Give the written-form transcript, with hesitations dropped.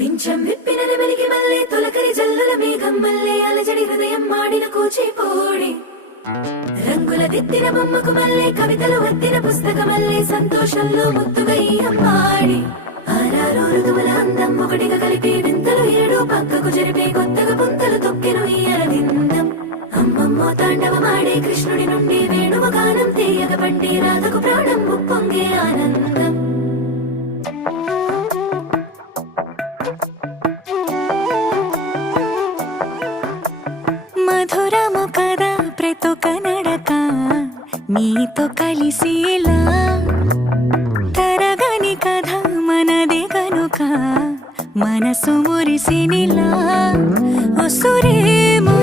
పింఛం విప్పిన నెమలికి మల్లె తొలకరి జల్లుల మేఘం మల్లె అలజడి హృదయం మాడిన కూచిపూడి రంగుల దిద్దిన బొమ్మకు మల్లె కవితలు వద్దిన పుస్తకమల్లె సంతోషంలో ముద్దుగా ఈ అమ్మాడి ఆరారు ఋతువుల అందం ఒకటిగా కలిపి వింతలు ఏడు పక్కకు జరిపే కొత్తగా పుంతలు తొక్కెను ఈ అరవిందం అమ్మమ్మో తాండవమాడే కృష్ణుడి నుండి వేణువ గానం తీయగ పండి రాధకు ప్రాణం ఉప్పొంగే ఆనందం మధురము కదా ప్రతొక నడక నీతో కలిసేలా తరగని కథ మనదే కనుక మనసు మురిసినిలా ఉసురేమో